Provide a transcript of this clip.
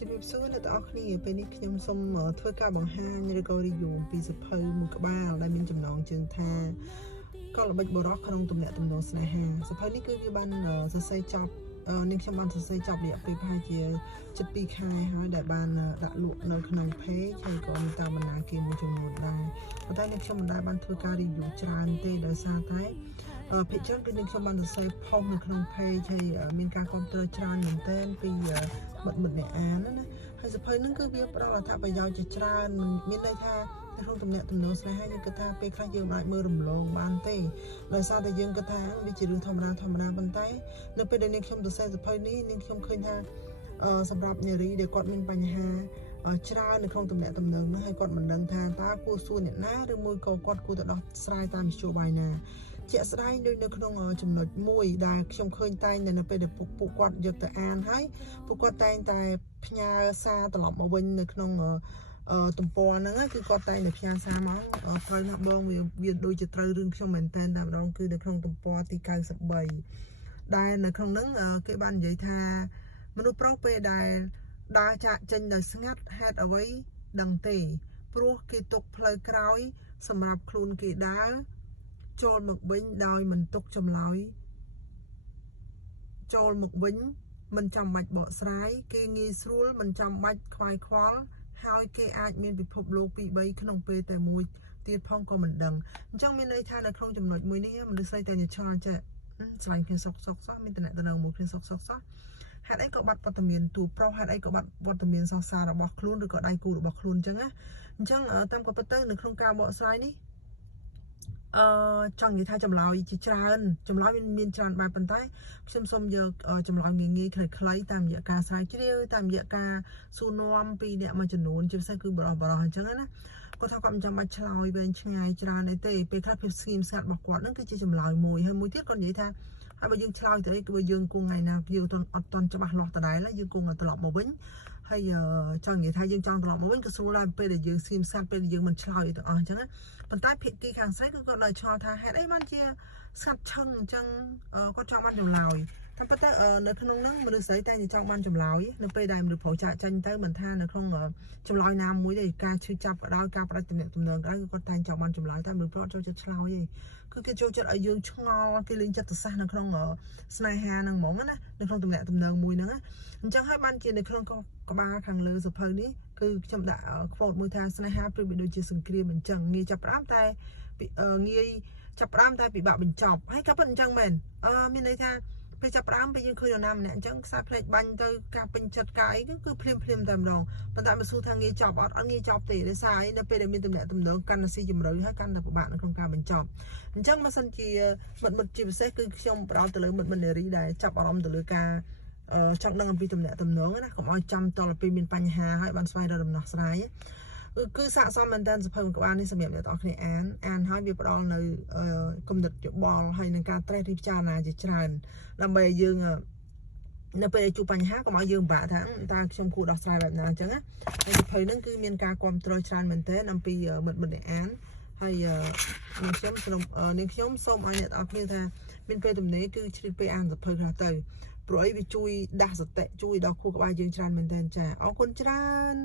ជំរាបសួរអ្នកទាំងអស់គ្នាពេលនេះខ្ញុំសូមធ្វើការបង្ហាញឬក៏ review ពីសភៅមួយក្បាលដែលមានចំណងជើងថាកលល្បិចបុរសក្នុងទំនាក់ទំនងស្នេហាសភៅនេះគឺវាបានសរសេរចប់នាងខ្ញុំបានសរសេរចប់រយៈពេលប្រហែលជាជិត2ខែហើយដែលបានដាក់លក់នៅក្នុង page ហើយក៏មានតាមបណ្ដាគេមួយចំនួនដែរប៉ុន្តែនាងខ្ញុំមិនដែលបានធ្វើការ review ច្រើនទេដោយសារតែភាគច្រើនគឺនាងខ្ញុំបានសរសេរផុសនៅក្នុង page ហើយមានការគាំទ្រច្រើនមែនទែនពីមិត្តអ្នកអានណាហើយសភៅហ្នឹងគឺវាផ្ដល់អត្ថប្រយោជន៍ជាច្រើនមានន័យថានៅក្នុងទំនាក់ទំនងស្នេហាយើងគិតថាពេលខ្លះយើងមិនអាចមើលរំលងបានទេដោយសារតែយើងគិតថាវាជារឿងធម្មតាប៉ុន្តែនៅពេលដែលនាងខ្ញុំសរសេរសភៅនេះនាងខ្ញុំឃើញថាសម្រាប់នារីដែលគាត់មានបញ្ហាច្រើននៅក្នុងទំនាក់ទំនងនោះហើយគាត់មិនដឹងថាតើគួរសួរអ្នកណាឬមួយក៏គាត់គួរទៅដោះស្រាយតាមមធ្យោបាយណាជាក់ស្ដែងដូចនៅក្នុងចំណុចមួយដែលខ្ញុំឃើញតែងនៅពេលដែលពួកគាត់យកទៅអានហើយពួកគាត់តែងតែផ្ញើសារត្រឡប់មកវិញនៅក្នុងទំព័រហ្នឹងគឺគាត់តែងតែផ្ញើសារមកត្រូវណាបងវាដូចជាត្រូវរឿងខ្ញុំមែនតើតែម្ដងគឺនៅក្នុងទំព័រទី93ដែលនៅក្នុងហ្នឹងគេបាននិយាយថាមនុស្សប្រុសពេលដែលដើរចាកចេញដោយស្ងាត់ហេតុអ្វីដឹងទេព្រោះគេទុកផ្លូវក្រោយសម្រាប់ខ្លួនគេដើរចូលមកវិញដោយមិនទុកចម្លើយចូលមកវិញមិនចាំបាច់បកស្រាយគេងាយស្រួលមិនចាំបាច់ខ្វាយខ្វល់ហើយគេអាចមានពិភពលោកពីរ3ក្នុងពេលតែមួយទៀតផងក៏មិនដឹងអញ្ចឹងមានន័យថានៅក្នុងចំណុចមួយនេះមនុស្សស្រីតែញឆាចេះឆ្លាញ់គ្នាសុកសោះមានតំណែងមួយគ្នាសុកសោះហេតុអីក៏បាត់វត្តមានទូប្រុសហេតុអីក៏បាត់វត្តមានសរសាររបស់ខ្លួនឬក៏ដៃគូរបស់ខ្លួនអញ្ចឹងណាអញ្ចឹងតាមក៏ពិតទៅនៅក្នុងការបកស្រាយនេះចង់និយាយថាចម្លើយជាច្រើនចម្លើយមានច្រើនបែបប៉ុន្តែខ្ញុំសូមយកចម្លើយងាយខ្លីៗតាមរយៈការស្រាវជ្រាវតាមរយៈការសួរនាំពីអ្នកមួយចំនួនជាពិសេសគឺបរិះអញ្ចឹងណាគាត់ថាគាត់មិនចាំបាច់ឆ្លើយវែងឆ្ងាយច្រើនអីទេពេលខ្លះភាពស្ងៀមស្ងាត់របស់គាត់ហ្នឹងគឺជាចម្លើយមួយហើយមួយទៀតគាត់និយាយថាហើយបើយើងឆ្លើយទៅអីគឺបើយើងគង់ថ្ងៃណាយើងអត់តន់ច្បាស់លាស់ដដែលយើងគង់ត្រឡប់មកវិញហើយចង់និយាយថាយើងចង់ត្រឡប់មកវិញក៏ស្រួលដែរពេលដែលយើងស្ងៀមស្ងាត់ពេលដែលយើងមិនឆ្លើយទាំងអស់អញ្ចឹងណាប៉ុន្តែភាគីខាងស្រីគឺគាត់ដល់ឆ្ងល់ថាហេតុអីបានជាស្ងាត់ឈឹងអញ្ចឹងគាត់ចង់បានចម្លើយតែប៉ុន្តែនៅក្នុងហ្នឹងមនុស្សស្រីតែចង់បានចម្លើយនៅពេលដែលមនុស្សប្រុសចាកចេញទៅមិនថានៅក្នុងចម្លើយណាមួយទេការឈឺចាប់ក៏ដោយការបដិទំនាក់ទំនងក៏ដោយគឺគាត់តែចង់បានចម្លើយតែមនុស្សប្រុសចូលចិត្តឆ្លើយទេគឺគេចូលចិត្តឲ្យយើងឆ្ងល់គេលេងចិត្តសាស្ត្រនៅក្នុងស្នេហាហ្នឹងហ្មងណានៅក្នុងទំនាក់ទំនងមួយហ្នឹងអញ្ចឹងហើយបានជានៅក្នុងក្បាលខាងលើសភៅនេះគឺខ្ញុំដាក់ quote មួយថាស្នេហាប្រៀបដូចជាសង្គ្រាមអញ្ចឹងងាយចាប់ផ្ដើមតែងាយចាប់ផ្ដើមតែពិបាកបញ្ចប់ហើយក៏ប៉ុន្តែអញ្ចឹងមែនមានន័យថាពេលចាប់ផ្ដើមពេលយើងឃើញនរណាម្នាក់អញ្ចឹងខ្សែភ្លេចបាញ់ទៅការពេញចិត្តការអីគឺភ្លាមតែម្ដងប៉ុន្តែបើសួរថាងាយចប់អត់ងាយចប់ទេដោយសារអីនៅពេលដែលមានទំនាក់ទំនងកាន់តែស៊ីជម្រៅហើយកាន់តែពិបាកនៅក្នុងការបញ្ចប់អញ្ចឹងបើសិនជាមិត្តជាពិសេសគឺខ្ញុំផ្ដោតទៅលើមិត្តនារីដែលចាប់អារម្មណ៍ទៅលើការចង់ដឹងអំពីទំនាក់ទំនងណាកុំឲ្យចាំតទៅពេលមានបញ្ហាហើយបានស្វែងរកដំណោះស្រាយគឺស័ក្តិសមមែនតើសភៅក្បាលនេះសម្រាប់អ្នកទាំងអស់គ្នាអានហើយវាផ្ដល់នៅគំនិតយោបល់ហើយនឹងការត្រេះរិះពិចារណាជាច្រើនដើម្បីឲ្យយើងនៅពេលជួបបញ្ហាកុំឲ្យយើងពិបាកថាតើខ្ញុំគួរដោះស្រាយបែបណាអញ្ចឹងណាហើយសភៅហ្នឹងគឺមានការគ្រប់គ្រងច្រើនមែនតើអំពីមិត្តអ្នកអានហើយនាងខ្ញុំសូមឲ្យអ្នកទាំងអស់គ្នាថាមានពេលទំនេរគឺជ្រាបពេលអានសភៅខ្លះទៅព្រោះអីវាជួយដាស់សតិជួយដល់ខួរក្បាលយើងច្រើនមែនតើចាអរគុណច្រើន